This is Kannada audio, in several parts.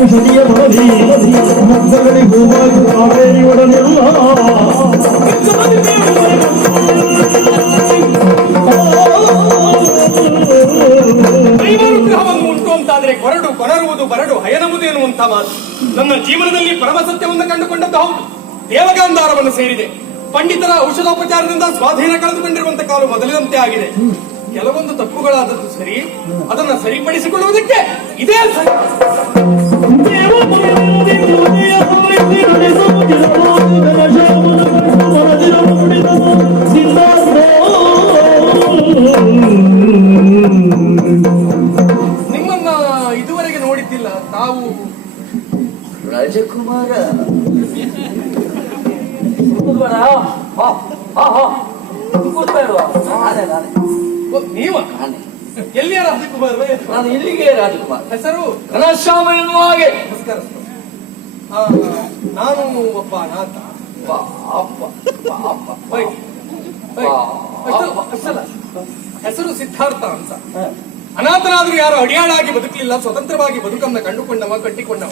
ಔಷಧಿಯ ಬರಲಿ ಮಕ್ಕಳಿಗೆ ಹೂವಾಗಿ ಕಾವೇರಿ ಒಡನೆಲ್ಲ ಉಂಟು ಅಂತಾದ್ರೆ ಕೊರಡು ಕೊನರುವುದು ಬರಡು ಹಯನವುದು ಎನ್ನುವಂತ ಮಾತು ನನ್ನ ಜೀವನದಲ್ಲಿ ಪರಮ ಸತ್ಯವನ್ನು ಕಂಡುಕೊಂಡದ್ದು ಹೌದು. ದೇವಗಾಂಧಾರವನ್ನು ಸೇರಿದೆ. ಪಂಡಿತರ ಔಷಧೋಪಚಾರದಿಂದ ಸ್ವಾಧೀನ ಕಳೆದುಕೊಂಡಿರುವಂತ ಕಾಲು ಮೊದಲಿನಂತೆ ಆಗಿದೆ. ಕೆಲವೊಂದು ತಪ್ಪುಗಳಾದದ್ದು ಸರಿ, ಅದನ್ನು ಸರಿಪಡಿಸಿಕೊಳ್ಳುವುದಕ್ಕೆ ಇದೇ ಸರಿ. ನಿಮ್ಮನ್ನ ಇದುವರೆಗೆ ನೋಡಿದ್ದಿಲ್ಲ. ತಾವು ರಾಜಕುಮಾರ ನೀವ ಎಲ್ಲಿಯ ರಾಜಕುಮಾರ? ನಾನು ಇಲ್ಲಿಗೆ ರಾಜಕುಮಾರ್. ಹೆಸರು ಘನಶ್ಯಾಮ ಎನ್ನುವ ಹಾಗೆ. ನಮಸ್ಕಾರ. ನಾನು ಒಬ್ಬ ಅನಾಥ. ಹೆಸರು ಸಿದ್ಧಾರ್ಥ ಅಂತ. ಅನಾಥನಾದ್ರೂ ಯಾರು ಅಡಿಯಾಳಾಗಿ ಬದುಕಲಿಲ್ಲ, ಸ್ವತಂತ್ರವಾಗಿ ಬದುಕನ್ನ ಕಂಡುಕೊಂಡವ, ಕಟ್ಟಿಕೊಂಡವ.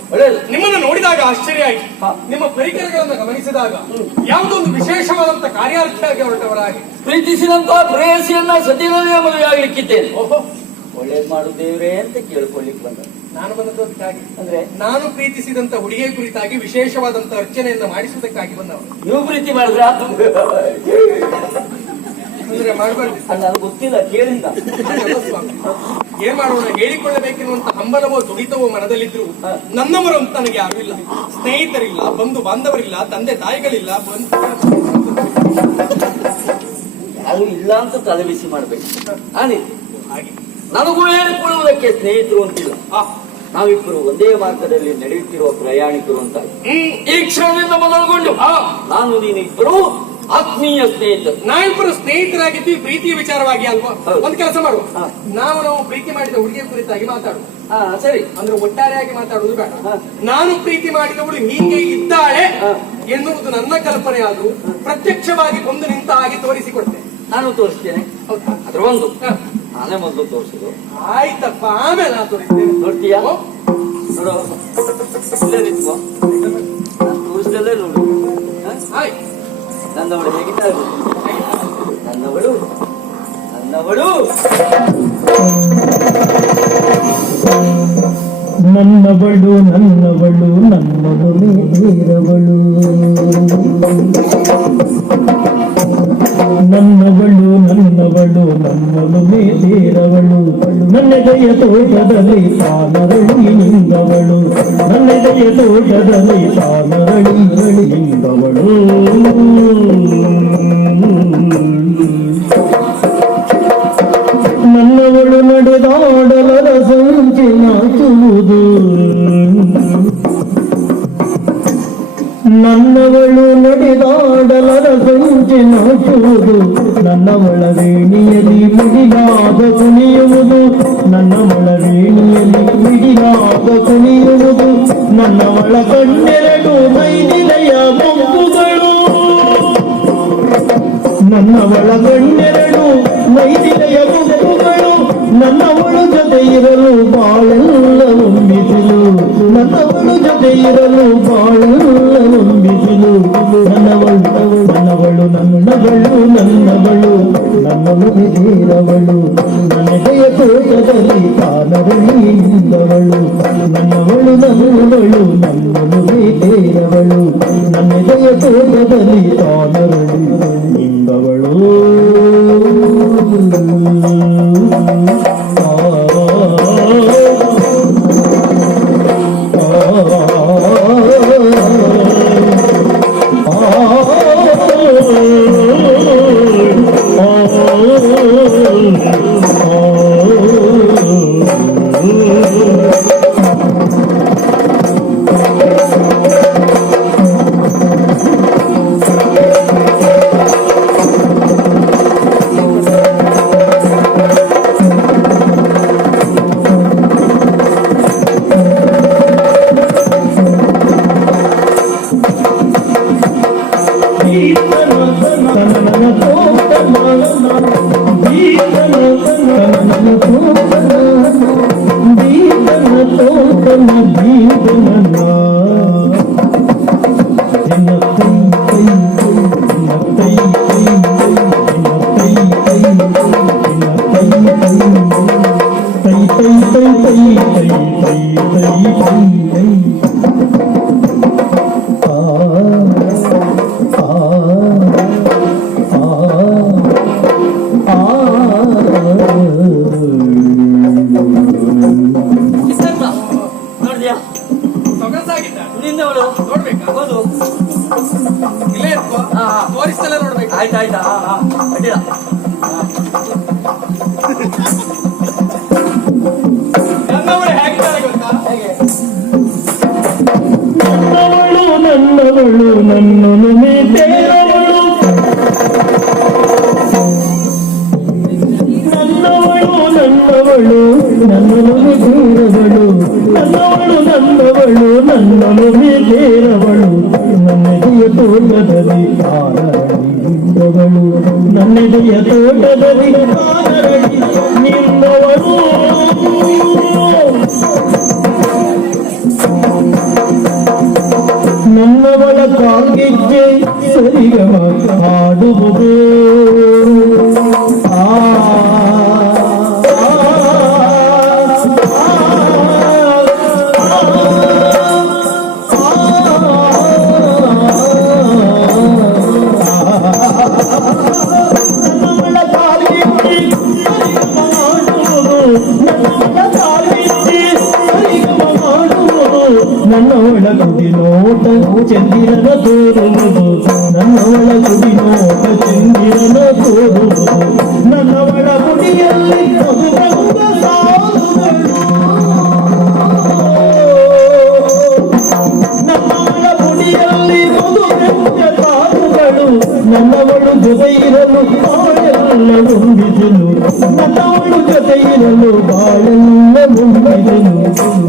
ನಿಮ್ಮನ್ನು ನೋಡಿದಾಗ ಆಶ್ಚರ್ಯ ಆಯ್ತು. ನಿಮ್ಮ ಪರಿಕರಗಳನ್ನು ಗಮನಿಸಿದಾಗ ಯಾವುದೊಂದು ವಿಶೇಷವಾದಂತ ಕಾರ್ಯಾರ್ಥಿಯಾಗಿ ಹೊರಟವರಾಗಿ ಪ್ರೀತಿಸಿದಂತಹ ಪ್ರೇಯಸಿಯನ್ನ ಸತಿರದೇ ಮದುವೆಯಾಗಲಿಕ್ಕಿದ್ದೇನೆ. ಓಹೋ, ಒಳ್ಳೇದ್ ಮಾಡುತ್ತೇವ್ರೆ ಅಂತ ಕೇಳ್ಕೊಳ್ಳಿಕ್ ಬಂದ. ನಾನು ಬಂದದ್ದು ಅದಕ್ಕಾಗಿ. ಅಂದ್ರೆ ನಾನು ಪ್ರೀತಿಸಿದಂತ ಹುಡುಗಿಯ ಕುರಿತಾಗಿ ವಿಶೇಷವಾದಂತ ಅರ್ಚನೆಯನ್ನ ಮಾಡಿಸುವುದಕ್ಕಾಗಿ ಬಂದವರು. ನೀವು ಪ್ರೀತಿ ಮಾಡಿದ್ರ? ಅಂದ್ರೆ ಮಾಡಬಾರ್ದು. ನನಗೆ ಗೊತ್ತಿಲ್ಲ, ಕೇಳಿಂದ. ಏನ್ ಮಾಡೋಣ, ಹೇಳಿಕೊಳ್ಳಬೇಕೆನ್ನುವಂತ ಹಂಬಲವೋ ದುಡಿತವೋ ಮನದಲ್ಲಿದ್ರು ನನ್ನವರು ಅಂತ ನನಗೆ ಯಾರು ಇಲ್ಲ. ಸ್ನೇಹಿತರಿಲ್ಲ, ಬಂಧು ಬಾಂಧವರಿಲ್ಲ, ತಂದೆ ತಾಯಿಗಳಿಲ್ಲ. ಯಾರು ಇಲ್ಲ ಅಂತ ತಲೆಬಿಸಿ ಮಾಡ್ಬೇಕು. ಹಾಗೆ ನನಗೂ ಹೇಳಿಕೊಳ್ಳುವುದಕ್ಕೆ ಸ್ನೇಹಿತರು ಅಂತಿಲ್ಲ. ನಾವಿಬ್ಬರು ಒಂದೇ ಮಾರ್ಗದಲ್ಲಿ ನಡೆಯುತ್ತಿರುವ ಪ್ರಯಾಣಿಕರು ಅಂತ ಈ ಕ್ಷಣದಿಂದ ಮೊದಲುಗೊಂಡು ನಾನು ನೀನಿಬ್ಬರು ಆತ್ಮೀಯ ಸ್ನೇಹಿತರು. ನಾವಿಬ್ಬರು ಸ್ನೇಹಿತರಾಗಿದ್ದೀವಿ ಪ್ರೀತಿಯ ವಿಚಾರವಾಗಿ ಅಲ್ವಾ? ಒಂದು ಕೆಲಸ ಮಾಡುವ, ನಾವು ಪ್ರೀತಿ ಮಾಡಿದ ಹುಡುಗಿಯ ಕುರಿತಾಗಿ ಮಾತಾಡುವ. ಸರಿ, ಅಂದ್ರೆ ಒಟ್ಟಾರೆಯಾಗಿ ಮಾತಾಡುವುದು ಬೇಡ. ನಾನು ಪ್ರೀತಿ ಮಾಡಿದವಳು ಹೀಗೆ ಇದ್ದಾಳೆ ಎನ್ನುವುದು ನನ್ನ ಕಲ್ಪನೆ. ಆದ್ರೂ ಪ್ರತ್ಯಕ್ಷವಾಗಿ ಬಂದು ನಿಂತ ಹಾಗೆ ತೋರಿಸಿಕೊಡ್ತೇನೆ. ನಾನು ತೋರಿಸ್ತೇನೆ. ಅದ್ರ ಒಂದು ನಾನೇ ಮೊದಲು ತೋರಿಸುದು. ಆಯ್ತಪ್ಪ, ಆಮೇಲೆ ನಾನು ತೋರಿಸ್ತೇನೆ. ನೋಡ್ತೀಯಾ? ನೋಡು, ಇಲ್ಲೇ ನಿಂತ್ಕೋ. ನಾನು ತೋರಿಸ್ದಲ್ಲೇ ನೋಡು. ಆಯ್ತು. ನನ್ನವಳು ಹೇಗಿದ್ದಾರೆ? ನನ್ನವಳು ನನ್ನವಳು ನನ್ನವಳು ನನ್ನವಳು ನನ್ನವಳು ಮೇರವಳು ನನ್ನವಳು ನನ್ನವಳು ನನ್ನವಳು ಮೇರವಳು ನನ್ನೆದೆಯ ತೋಟದಲ್ಲಿ ತಾನರಳಿಯಿಂದವಳು ನನ್ನೆದೆಯ ತೋಟದಲ್ಲಿ ತಾನರಳಿಯಿಂದವಳು ನನ್ನವಳು ನಡೆದಾಡಲರ ಸಂಚೆ ನಾಚುವುದು ನನ್ನವಳು ನಡೆದಾಡಲರ ಸಂಚೆ ನಾಚುವುದು ನನ್ನವಳ ವೇಣಿಯಲ್ಲಿ ಮಿಡಿಲಾದ ಕುಣಿಯುವುದು ನನ್ನವಳ ವೇಣಿಯಲ್ಲಿ ಮಿಡಿಲಾದ ಕುಣಿಯುವುದು ನನ್ನವಳ ಕಣ್ಣೆರಡು ಮೈದಿಲೆಯ ಮೊಗ್ಗುಗಳು ನನ್ನವಳ ಕಣ್ಣೆರಡು ಮೈದಿಲೆಯ ಮೊಗ್ಗುಗಳು ನನ್ನವಳು ಜೊತೆ ಇರಲು ಬಾಳೆಲ್ಲ ಹೊಂಬಿಸಿಲು ನನ್ನವಳು ಜೊತೆ ಇರಲು ಬಾಳೆಲ್ಲ ಹೊಂಬಿಸಿಲು ನನ್ನವಳು ನನ್ನವಳು ನನ್ನವಳು ನನ್ನವಳು ನನ್ನವಳು ಮೇರವಳು ನನ್ನೆದೆಯ ತೋಟದಲ್ಲಿ ಕಾಲರಳಿಯಿಂದವಳು ನನ್ನವಳು ನನ್ನವಳು ನನ್ನವಳು ಮೇರವಳು ನನ್ನೆದೆಯ ತೋಟದಲ್ಲಿ ಕಾಲರಳಿಯಿಂದವಳು ತೋಟನ ದೀಪನ ತೋಟನ ದೀಪನ ನೋಡಿದ್ಯಾ ಸೊಗಸಾಗಿದ್ದ ನಿಂದವಳು ನೋಡ್ಬೇಕಾ? ಹೌದು. ಇಲ್ಲೇ ಇರ್ಕೋ, ಹಾ, ಹಾ. ತೋರಿಸ್ತಲ್ಲ ನೋಡ್ಬೇಕು. ಆಯ್ತಾಯ್ತಾ ಅಡ್ಡಿಲ್ಲ. ನನ್ನವಳು ಹೇಗಿದ್ದಾಳೆ ಗೊತ್ತಾ? ಹೇಗೆ ನನ್ನವಳು ನನ್ನನ್ನು ಮೇಟೇರವಳು ನನ್ನವಳು ನನ್ನನ್ನು ಮೇಟೇರವಳು ನನ್ನನ್ನು ಮೇಟೇರವಳು ನನ್ನೆದೆಯ ತೋಟದಲ್ಲಿ ಆನರಡಿದ್ದವಳು ನನ್ನೆದೆಯ ತೋಟದಲ್ಲಿ ಆನರಡಿ ನಿನ್ನವಳು ನನ್ನವಳ ಕಾಲ್ಗೆಜ್ಜೆ ಸರಿಗಮ ಹಾಡುವುದು ನನ್ನವಳ ಕಾಲ್ಗೆಜ್ಜೆ ಸರಿಗಮ ನನ್ನವಳ ಗುಡಿ ನೋಟ ಚಂದಿರನ ತೋರುವುದು ನನ್ನವಳ ಗುಡಿ ನೋಟ ಚಂದಿರನ ತೋರುವುದು ನನ್ನವಳ ಗುಡಿಯಲ್ಲಿ ಮಧುರಂಗ ಸಾಲುಗಳು ನನ್ನವಳ ಗುಡಿಯಲ್ಲಿ ಮಧುರಂಗ ಸಾಲುಗಳು ನನ್ನವಳು ಜೊತೆ ಇರಲು ಬಾಳೆಲ್ಲ ಮುಂದಿಸಲು ನನ್ನವಳು ಜೊತೆ ಇರಲು ಬಾಳೆಲ್ಲ ಮುಂದಿಸಲು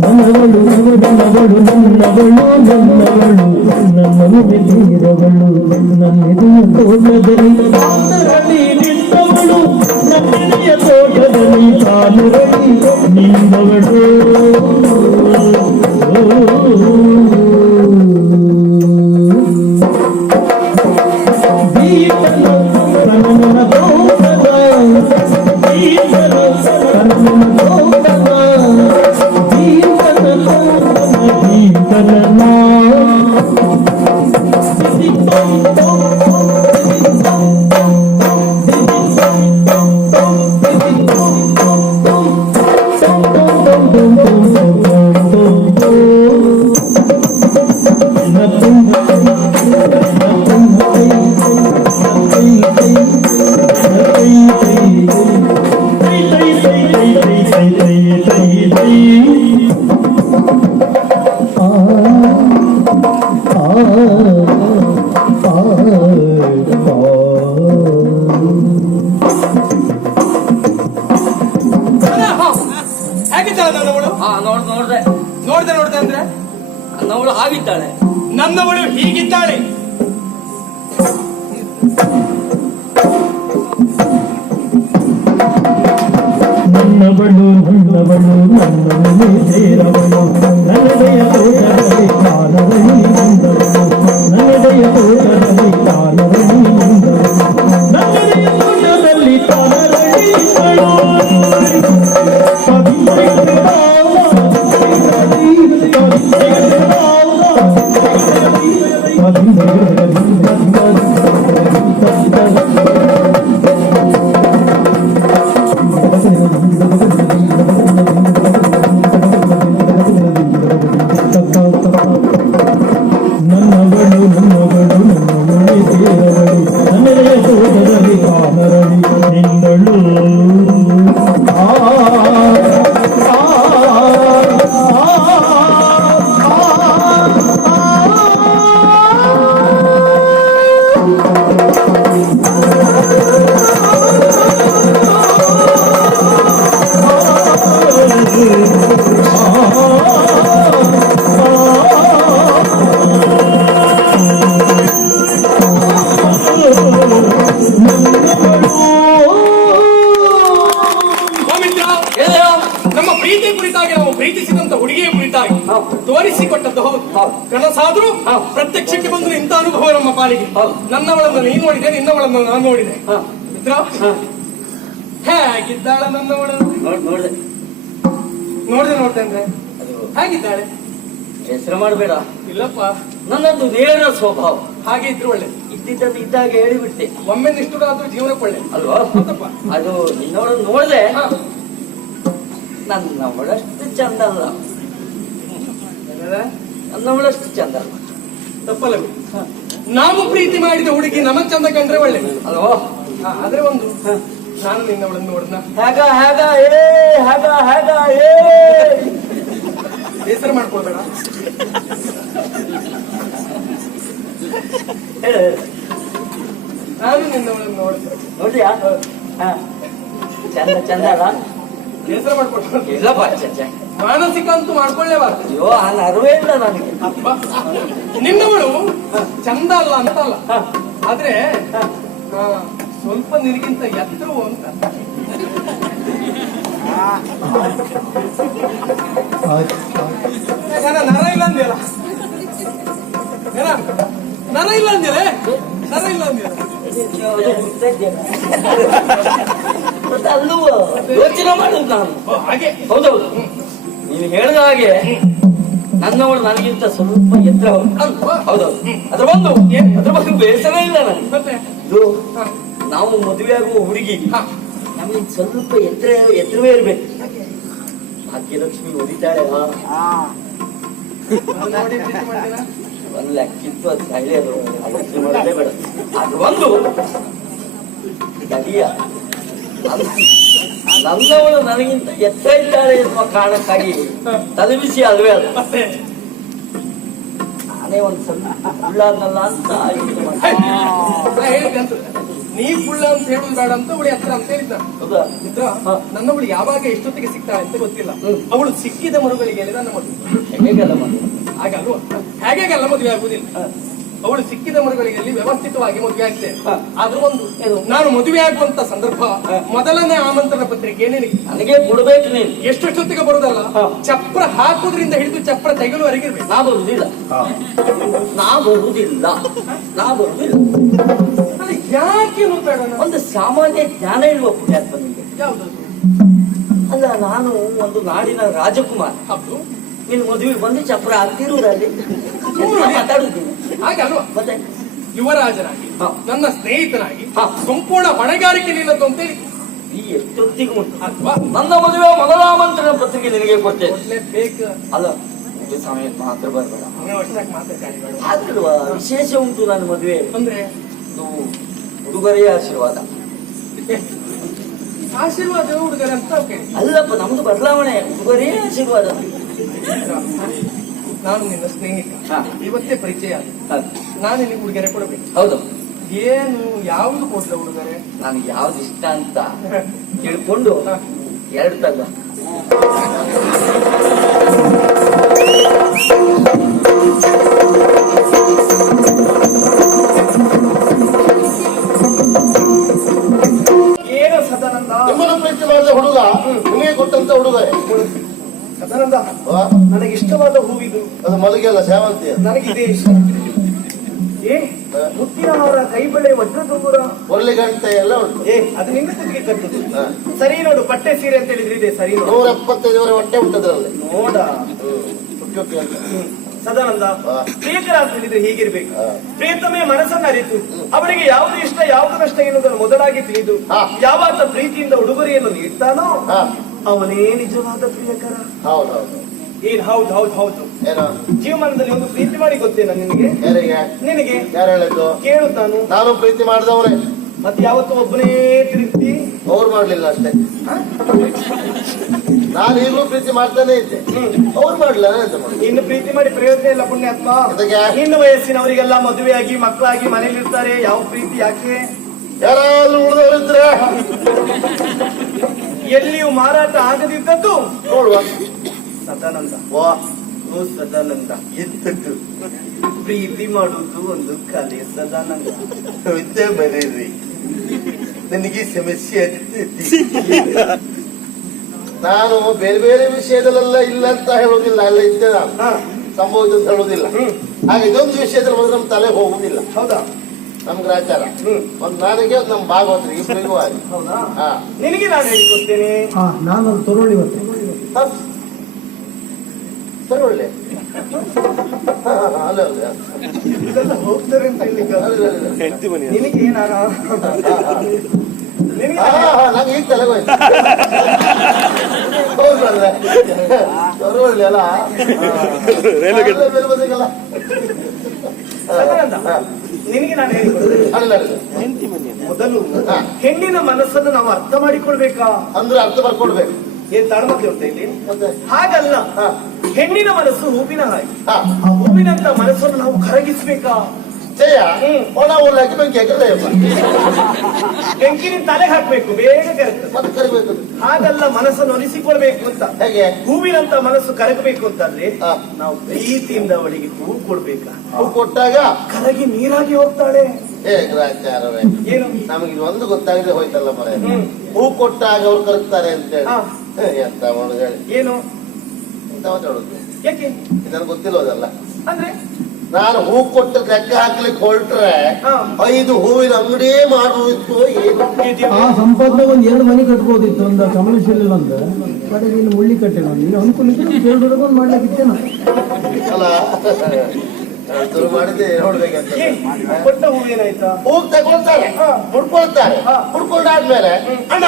ನನ್ನವಳು ನನ್ನವಳು ನನ್ನವಳು ತೀರವಳು ನನ್ನೆದೆಯ ತೋಟದಲ್ಲಿ ತಾನರಳಿ ನಿಂತವಳು ನನ್ನೆದೆಯ ತೋಟದಲ್ಲಿ ತಾನರಳಿ ನಿಂತವಳು ಹೇಗಿದ್ದಾಳೆ ನನ್ನವಳು? ನೋಡ್ದೆ ನೋಡ್ದೆ ಅಂದ್ರೆ ನನ್ನವಳು ಹಾಗಿದ್ದಾಳೆ. ನನ್ನವಳು ಹೀಗಿದ್ದಾಳೆ. ನನ್ನವಳು ನನ್ನನ್ನು ಸೇರವಳು ನನ್ನದೆಯ ತೋಟದಲ್ಲಿ ಕಾಲವಳಿ ನಿಂದವಳು ನನ್ನದೆಯ ತೋಟದಲ್ಲಿ ಕಾಲವಳಿ ನಿಂದವಳು ನನ್ನದೆಯ ತೋಟದಲ್ಲಿ ಕಾಲವಳಿ ಪ್ರೀತಿ ಕುರಿತಾಗಿ ನಾವು ಪ್ರೀತಿಸಿದಂತ ಹುಡುಗಿಯ ಕುರಿತಾಗಿ ಹೌದು. ತೋರಿಸಿಕೊಟ್ಟದ್ದು ಹೌದು. ಹೌದು. ಕನಸಾದ್ರೂ ಹೌದು. ಪ್ರತ್ಯಕ್ಷಕ್ಕೆ ಬಂದು ಇಂಥ ಅನುಭವ ನಮ್ಮ ಪಾಲಿಗೆ. ಹೌದು. ನನ್ನವಳನ್ನು ನೀನು ನೋಡಿದೆ, ನಿನ್ನವಳನ್ನು ನಾನು ನೋಡಿದೆ. ಹ, ಮಿತ್ರ ಹ. ಹೇಗಿದ್ದಾಳ ನನ್ನವಳನ್ನು? ನೋಡ್ದೆ ನೋಡ್ದೆ ಅಂದ್ರೆ ಅದು ಹೇಗಿದ್ದಾಳೆ? ಹೆಸರು ಮಾಡಬೇಡ. ಇಲ್ಲಪ್ಪ, ನನ್ನದು ನೇರ ಸ್ವಭಾವ. ಹಾಗೆ ಇದ್ರು ಒಳ್ಳೆ. ಇದ್ದಿದ್ದನ್ನು ಇದ್ದಾಗ ಹೇಳಿಬಿಟ್ಟೆ ಒಮ್ಮೆ ನಿಷ್ಠುರಾದ್ರೂ ಜೀವನಕ್ಕೆ ಒಳ್ಳೆ ಅಲ್ವಾ? ಹೌದಪ್ಪ. ಅದು ನಿನ್ನವಳನ್ನು ನೋಡ್ದೆ, ಹ. ನನ್ನವಳಷ್ಟು ಚಂದ ಅಲ್ಲ. ಏನದ? ನನ್ನವಳಷ್ಟು ಚಂದ ಅಲ್ಲ. ತಪ್ಪಲ್ಲ. ನಾವು ಪ್ರೀತಿ ಮಾಡಿದ ಹುಡುಗಿ ನಮಗ್ ಚಂದ ಕಂಡ್ರೆ ಒಳ್ಳೆ ಅಲ್ವಾ? ಆದ್ರೆ ಒಂದು ನಾನು ನಿನ್ನವಳನ್ನು ನೋಡ್ನ ಹೇಗ ಹೇಗ ಏ ಹೇಗ ಹೇಗ ಏ ಬೇಸರ ಮಾಡ್ಕೊಳ್ಬೇಡ. ಹೇಳು. ನಾನು ನಿನ್ನವಳನ್ನು ನೋಡ್ತೇನೆ. ನೋಡ್ರಿಯಾ? ಹ. ಚಂದ ಚಂದ ಅಲ್ಲ? ಬೇಸರ ಮಾಡ್ಕೊಳ್ಬೇಡ. ಇಲ್ಲಪ್ಪ, ಚಚ್ಚ. ಮಾನಸಿಕ ಅಂತೂ ಮಾಡ್ಕೊಳ್ಳೇಬಾರ್ದು. ಅಯ್ಯೋ, ಆ ನರ್ವೇ ಇಲ್ಲ ನನಗೆ. ಅಪ್ಪ, ನಿನ್ನವಳು ಚಂದ ಅಲ್ಲ ಅಂತಲ್ಲ, ಹ. ಆದ್ರೆ ಸ್ವಲ್ಪ ನಿನಗಿಂತ ಎತ್ತರವು ಅಂತ. ನರ ಇಲ್ಲ ಅಂದ್ಯಲ್ಲ, ನರ ಇಲ್ಲ ಅಂದ್ಯಲೆ, ನರ ಇಲ್ಲ ಅಂದ್ಯಲ್ಲ. ಮತ್ತೆ ಅಲ್ಲೂ ಯೋಚನೆ ಮಾಡುದು ನಾನು. ಹಾಗೆ ಹೌದೌದು, ನೀನು ಹೇಳಿದ ಹಾಗೆ ನನ್ನವಳು ನನಗಿಂತ ಸ್ವಲ್ಪ ಎತ್ತರ ಅಲ್ವಾ? ಹೌದೌದು. ಅದ್ರ ಒಂದು ಬೇಸರ ಇಲ್ಲ ನನಗೆ. ಮತ್ತೆ ಇದು ನಾವು ಮದುವೆ ಆಗುವ ಹುಡುಗಿ ನಮಗೆ ಸ್ವಲ್ಪ ಎತ್ತರವೇ ಇರ್ಬೇಕು. ಭಾಗ್ಯಲಕ್ಷ್ಮಿ ಓದಿದ್ದಾಳೆ. ನೋಡಿ ಪ್ರೀತಿ ಮಾಡ್ತೀರಾ? ಒಂದು ಲೆಕ್ಕಿತ್ತು, ಅದು ಹಳ್ಳಿಯದು ಆಲೋಚನೆ ಮಾಡೋದೇ ಬೇಡ. ಅದು ಒಂದು ಗಡಿಯ ನನ್ನವಳು ನನಗಿಂತ ಎತ್ತರ ಇದ್ದಾಳೆ ಎನ್ನುವ ಕಾರಣಕ್ಕಾಗಿ ತಲೆಬಿಸಿ ಅಲ್ವೇ ಅದು. ಮತ್ತೆ ನಾನೇ ಒಂದು ಸ್ವಲ್ಪ ಉಳ್ಳಾದ್ನಲ್ಲ ಅಂತ ಯೋಚನೆ ಮಾಡ್ತೀನಿ. ಹೇಳಿದ್ದೆ ಅಂತ ನೀ ಪುಳ್ಳ ಅಂತ ಹೇಳುದು ಬೇಡ ಅಂತ ಅವಳು ಎತ್ತರ ಅಂತ ಹೇಳಿದ್ದ. ಹೌದಾ? ಮಿತ್ರ, ನನ್ನವಳು ಯಾವಾಗ ಎಷ್ಟೊತ್ತಿಗೆ ಸಿಗ್ತಾಳೆ ಅಂತ ಗೊತ್ತಿಲ್ಲ. ಅವಳು ಸಿಕ್ಕಿದ ಮರುಗಳಿಗೆ ನನ್ನ ಮದುವೆ ಹೇಗೆಲ್ಲ ಮಾಡಿ ಹಾಗಲ್ವ? ಹೇಗೆಲ್ಲ ಮದುವೆ ಆಗುದಿಲ್ಲ. ಅವಳು ಸಿಕ್ಕಿದ ಮರುಗಳಿಗೆ ವ್ಯವಸ್ಥಿತವಾಗಿ ಮದುವೆ ಆಗ್ತೇನೆ. ಆದ್ರೂ ಒಂದು, ನಾನು ಮದುವೆ ಆಗುವಂತ ಸಂದರ್ಭ ಮೊದಲನೇ ಆಮಂತ್ರಣ ಪತ್ರಿಕೆ ನಿನಗೆ ನನಗೆ ಕೊಡ್ಬೇಕು ನೀನು. ಎಷ್ಟೊತ್ತಿಗೆ ಬರುದಲ್ಲ, ಚಪ್ರ ಹಾಕುದ್ರಿಂದ ಹಿಡಿದು ಚಪ್ರ ತೆಗೆಯುವವರೆಗೆ ಇರ್ಬೇಕು. ನಾ ಬರುದಿಲ್ಲ. ಅಲ್ಲ, ಯಾಕೆ ಬೇಡ? ಒಂದು ಸಾಮಾನ್ಯ ಜ್ಞಾನ ಇಲ್ವ ಪುಣ್ಯಾತ್ಮನಿಗೆ? ಯಾವ್ದು? ಅಲ್ಲ, ನಾನು ಒಂದು ನಾಡಿನ ರಾಜಕುಮಾರ. ಹೌದು. ನೀನು ಮದುವೆಗೆ ಬಂದು ಚಪ್ರ ಹಾಕ್ತಿರುವುದಲ್ಲಿ ಮಾತಾಡುತ್ತೀನಿ. ಹಾಗಲ್ವಾ? ಮತ್ತೆ ಯುವರಾಜನಾಗಿ, ಹ. ನನ್ನ ಸ್ನೇಹಿತನಾಗಿ, ಹ. ಸಂಪೂರ್ಣ ಹೊಣೆಗಾರಿಕೆ ನಿಲ್ಲದ್ದು ಅಂತ ಹೇಳಿ ಈ ಎಷ್ಟೊತ್ತಿಗೆ ಉಂಟು ಅಲ್ವಾ? ನನ್ನ ಮದುವೆ ಮೊದಲ ಆಮಂತ್ರಣ ಪತ್ರಿಕೆ ನಿನಗೆ ಕೊಟ್ಟೆ. ಬೇಕು. ಅಲ್ಲ, ಮದುವೆ ಸಮಯಕ್ಕೆ ಮಾತ್ರ ಬರಬೇಡ. ವರ್ಷಕ್ಕೆ ಮಾತಾಡ್ತಾಳೆ ಆದ್ರಲ್ವಾ ವಿಶೇಷ ಉಂಟು ನನ್ನ ಮದುವೆ. ಅಂದ್ರೆ ಇದು ಉಡುಗೊರೆಯ ಆಶೀರ್ವಾದ. ಆಶೀರ್ವಾದ ಹುಡುಗರ ಅಂತ ಕೇಳಿ. ಅಲ್ಲಪ್ಪ, ನಮ್ದು ಬದಲಾವಣೆ. ಉಡುಗೊರೆಯ ಆಶೀರ್ವಾದ. ನಾನು ನಿನ್ನ ಸ್ನೇಹಿತ, ಹ. ಇವತ್ತೇ ಪರಿಚಯ ಆದ. ಹೌದು. ನಾನು ನಿನಗೆ ಉಡುಗೊರೆ ಕೊಡಬೇಕು. ಹೌದು. ಏನು ಯಾವುದು ಕೊಡ್ಲ ಉಡುಗೊರೆ? ನನಗೆ ಯಾವ್ದು ಇಷ್ಟ ಅಂತ ತಿಳ್ಕೊಂಡು ಎರಡು ತಗ. ಏನು ಸದಾನಂದ? ನಿಮ್ಮನ್ನು ಪ್ರೀತಿ ಮಾಡಿದ ಹುಡುಗ ನಿಮಗೆ ಕೊಟ್ಟಂತ ಹುಡುಗರೆ. ಸದಾನಂದ, ನನಗೆ ಇಷ್ಟವಾದ ಹೂವಿದು. ಅದು ಮಲ್ಲಿಗೆ ಅಲ್ಲ, ಸೇವಂತಿ. ನನಗಿದೆ ಇಷ್ಟ. ಮುತ್ತಿನ ಹಾರ, ಕೈಬಳೆ, ವಜ್ರ ತುಂಗುರ, ಒಳ್ಳೆ ಗಂಟೆ ಎಲ್ಲ ಉಂಟು. ಅದು ನಿನ್ನ ಕುತ್ತಿಗೆ ಕಟ್ಟುದು. ಸರಿ ನೋಡು, ಪಟ್ಟೆ ಸೀರೆ ಅಂತ ಹೇಳಿದ್ರೆ ಇದೆ. ಸರಿ ನೋಡು. 175 ಹೊಟ್ಟೆ ಉಂಟದ್ರಲ್ಲಿ. ನೋಡ ಉದ್ಯೋಗ ಅಂತ. ಸದಾನಂದ, ಪ್ರಿಯಕರಾದ ತಿಳಿದ್ರೆ ಹೀಗಿರ್ಬೇಕು. ಪ್ರಿಯತಮೆ ಮನಸ್ಸನ್ನ ಅರಿತು ಅವರಿಗೆ ಯಾವುದು ಇಷ್ಟ ಯಾವುದು ನಷ್ಟ ಎನ್ನುವುದನ್ನು ಮೊದಲಾಗಿ ತಿಳಿದು ಯಾವಾಗ ಪ್ರೀತಿಯಿಂದ ಉಡುಗೊರೆಯನ್ನು ನೀಡ್ತಾನೋ ಅವನೇ ನಿಜವಾದ ಪ್ರಿಯಕರ. ಹೌದೌದು. ಏನ್ ಹೌದು ಹೌದು ಹೌದು. ಏನೋ ಜೀವಮಾನದಲ್ಲಿ ಒಂದು ಪ್ರೀತಿ ಮಾಡಿ ಗೊತ್ತೇನ ನಿನಗೆ? ಯಾರಿಗೆ? ನಿನಗೆ. ಯಾರು ಹೇಳಿದ್ದು? ಕೇಳುದು ನಾನು. ನಾನು ಪ್ರೀತಿ ಮಾಡಿದವ್ರೆ. ಮತ್ತೆ ಯಾವತ್ತು ಒಬ್ಬನೇ ತಿರುಗ್ತಿ? ಅವ್ರು ಮಾಡ್ಲಿಲ್ಲ ಅಷ್ಟೇ. ನಾನು ಈಗಲೂ ಪ್ರೀತಿ ಮಾಡ್ತಾನೆ ಇದ್ದೆ. ಅವ್ರು ಮಾಡ್ಲಿಲ್ಲ, ಎಂತ ಮಾಡಿ? ಇನ್ನು ಪ್ರೀತಿ ಮಾಡಿ ಪ್ರಯೋಜನ ಇಲ್ಲ ಪುಣ್ಯಾತ್ಮ. ಅದಕ್ಕೆ ಇನ್ನು ವಯಸ್ಸಿನವರಿಗೆಲ್ಲ ಮದುವೆಯಾಗಿ ಮಕ್ಕಳಾಗಿ ಮನೇಲಿ ಇರ್ತಾರೆ. ಯಾವ ಪ್ರೀತಿ ಯಾಕೆ? ಯಾರಾದ್ರೂ ಉಳಿದವರಿದ್ರೆ ಎಲ್ಲಿಯೂ ಮಾರಾಟ ಆಗದಿದ್ದದ್ದು ನೋಡುವ. ಸದಾನಂದ, ವಾ, ಓ ಸದಾನಂದ, ಇದ್ದದ್ದು ಪ್ರೀತಿ ಮಾಡುವುದು ಒಂದು ಕಲೆ ಸದಾನಂದ. ವಿದ್ಯೆ ಮರೀರಿ, ನನಗೆ ಸಮಸ್ಯೆ ಆಗ್ತೈತಿ. ನಾನು ಬೇರೆ ಬೇರೆ ವಿಷಯದಲ್ಲೆಲ್ಲ ಇಲ್ಲ ಅಂತ ಹೇಳುವುದಿಲ್ಲ, ಎಲ್ಲ ಇದ್ದೆ ನಾನು ಸಂಭವಿತ ಅಂತ ಹೇಳುವುದಿಲ್ಲ. ಹಾಗೆ ಇದೊಂದು ವಿಷಯದಲ್ಲಿ ಮಾತ್ರ ನಮ್ಮ ತಲೆ ಹೋಗುದಿಲ್ಲ. ಹೌದಾ? ನಮ್ ಗ್ರಾಚಾರ ಒಂದು ನನಗೆ ಒಂದು ನಮ್ಮ ಭಾಗವತರಿಗೆ ಇಬ್ಬರಿಗೂ ಆಗಿ. ಹೌದಾ? ಹಾ ನಿನಗೆ ನಾನು ಹೇಳಿಕೊಡ್ತೇನೆ. ನಾನು ತೊಗೊಳ್ಳಿ ಇವತ್ತು ಸರಿ ಒಳ್ಳೆ ಅಲ್ಲ ಇದೆಲ್ಲ ಹೋಗ್ತಾರೆ ಅಂತ ಹೇಳಿಕ್ಕೆ ನಿನಗೆ ನಾನು ನಿನಗೆ ನಂಗೆ ಈಗ ತಲೆಗೋಯ್ತು. ಹೌದಲ್ಲ ಸರಿ ಒಳ್ಳೆ ಅಲ್ಲ ಮೇಲೆ ಬಂದಿಗಲ್ಲ. ಸದಾನಂದ, ನಿನಗೆ ನಾನು ಹೇಳಿಕೊಡ್ತೇನೆ. ಅಲ್ಲ ಮೊದಲು ಹೆಣ್ಣಿನ ಮನಸ್ಸನ್ನು ನಾವು ಅರ್ಥ ಮಾಡಿಕೊಳ್ಬೇಕಾ? ಅಂದ್ರೆ ಅರ್ಥ ಬರ್ಕೊಡ್ಬೇಕು. ಏನ್ ತಾಳ್ಮಕ್ಕೆ ಉಂಟ ಇಲ್ಲಿ? ಮತ್ತೆ ಹಾಗಲ್ಲ, ಹೆಣ್ಣಿನ ಮನಸ್ಸು ಹೂವಿನ ಹಾಗೆ. ಹಾ ಹೂವಿನಂತ ಮನಸ್ಸನ್ನು ನಾವು ಕರಗಿಸ್ಬೇಕಾ? ಜಯ ಒಣ ಉಳ್ಳಾಕಿ ಬೆಂಕಿ ಹಾಕಿಲ್ಲ ಬೆಂಕಿನ ತಲೆ ಹಾಕ್ಬೇಕು, ಬೇಗ ಕರಗ್ತದೆ. ಮತ್ತೆ ಕರಿಬೇಕು. ಹಾಗಲ್ಲ, ಮನಸ್ಸನ್ನು ಒಲಿಸಿಕೊಳ್ಬೇಕು ಅಂತ. ಹೇಗೆ? ಹೂವಿನಂತ ಮನಸ್ಸು ಕರಗಬೇಕು ಅಂತಂದ್ರೆ ಹಾ. ನಾವು ಪ್ರೀತಿಯಿಂದ ಅವಳಿಗೆ ಹೂ ಕೊಡ್ಬೇಕಾ? ಹೂ ಕೊಟ್ಟಾಗ ಕರಗಿ ನೀರಾಗಿ ಹೋಗ್ತಾಳೆ. ಹೇ ಗ್ರಾಚಾರವೇ, ಏನು ನಮಗೆ ಒಂದು ಗೊತ್ತಾಗದೆ ಹೋಯ್ತಲ್ಲ ಮರ. ಹೂ ಕೊಟ್ಟಾಗ ಅವ್ರು ಕರೆಕ್ತಾರೆ ಅಂತೇಳಿ ಹಾ. ಎಂತ ಮಾಡೋದು ಹೇಳಿ? ಏನು ಎಂತ ಮಾತಾಡೋದು? ಯಾಕೆ ಇದನ್ನು ಗೊತ್ತಿಲ್ಲೋದಲ್ಲ. ಅಂದ್ರೆ ನಾನು ಹೂ ಕೊಟ್ಟು ಲೆಕ್ಕ ಹಾಕ್ಲಿಕ್ಕೆ ಹೊರಟ್ರೆ ಹಾ. 5 ಹೂವಿನ ಅಂಗಡಿ ಮಾಡುವಿತ್ತು ಏನು? ಆ ಸಂಪಾದನೆ ಒಂದು 2 ಮನೆ ಕಟ್ಬೋದಿತ್ತು. ಒಂದು ಕಮಲೇಶ್ವರಲ್ಲಿ ಒಂದು ಕಡೆಗೆ ಇಲ್ಲಿ ಮುಳ್ಳಿ ಕಟ್ಟಿಲ್ಲ. ನೀನು ಅನುಕೂಲ ಇದ್ರೆ 2 ಒಂದು ಮಾಡ್ಲಿಕ್ಕಿತ್ತೇನ. ಅಲ್ಲ ಶುರು ಮಾಡಿದ್ದೆ ನೋಡ್ಬೇಕಂತ. ಏ, ಕೊಟ್ಟ ಹೂವೇನಾಯ್ತಾ? ಹೂ ತಗೊಳ್ತಾರೆ, ಹುಡ್ಕೊಳ್ತಾರೆ. ಹುಡ್ಕೊಂಡಾದ್ಮೇಲೆ ಅಣ್ಣ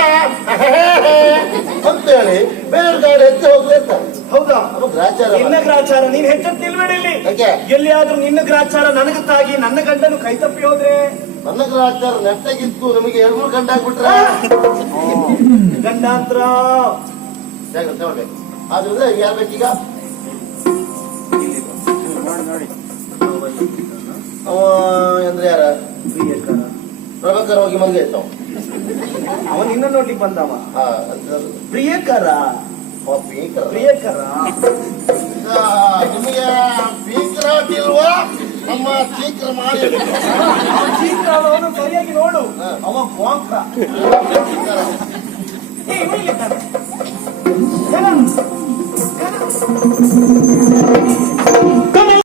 ಅಂತೇಳಿ ಬೇರೆ ಗಾಡಿ ಎತ್ತಿ ಹೋಗ್ತಿರ್ತಾರೆ. ಹೌದಾ? ಗ್ರಾಚಾರ ನಿನ್ನ ಗ್ರಾಚಾರ ನೀನ್ ಹೆಚ್ಚತ್ ನಿಲ್ಬೇಡ ಇಲ್ಲಿ. ಯಾಕೆ? ಎಲ್ಲಿಯಾದ್ರೂ ನಿನ್ನ ಗ್ರಾಚಾರ ನನಗೆ ತಾಗಿ ನನ್ನ ಗಂಡನು ಕೈ ತಪ್ಪಿ ಹೋದ್ರೆ ನನ್ನ ಗ್ರಾಚಾರ ನೆಟ್ಟಾಗಿತ್ತು. ನಮಗೆ 2-3 ಗಂಟೆ ಆಗ್ಬಿಟ್ರೆ ಗಂಡಾಂತರ ಜಾಗ್ರತೆ ಮಾಡ್ಬೇಕು. ಆದ್ರಿಂದ ಯಾರು ಬೇಕೀಗ? ಅವ ಅಂದ್ರೆ ಯಾರ? ಪ್ರಿಯಕರ. ಪ್ರಭಾಕರ್ ಹೋಗಿ ಮಲ್ಗೆ ಇತ್ತು. ಅವ ನಿನ್ನ ನೋಡ್ಲಿಕ್ಕೆ ಬಂದವ. ಪ್ರಿಯಕರ ಪ್ರಿಯಕರ. ನಿಮಗೆ ಪೀಕರಾಟ್ ಇಲ್ವಾ? ನಮ್ಮ ಚೀಕ್ರ ಮಾಡಿ ಅವನು ಸರಿಯಾಗಿ ನೋಡು. ಅವ ಗೋಂಕ್ರ.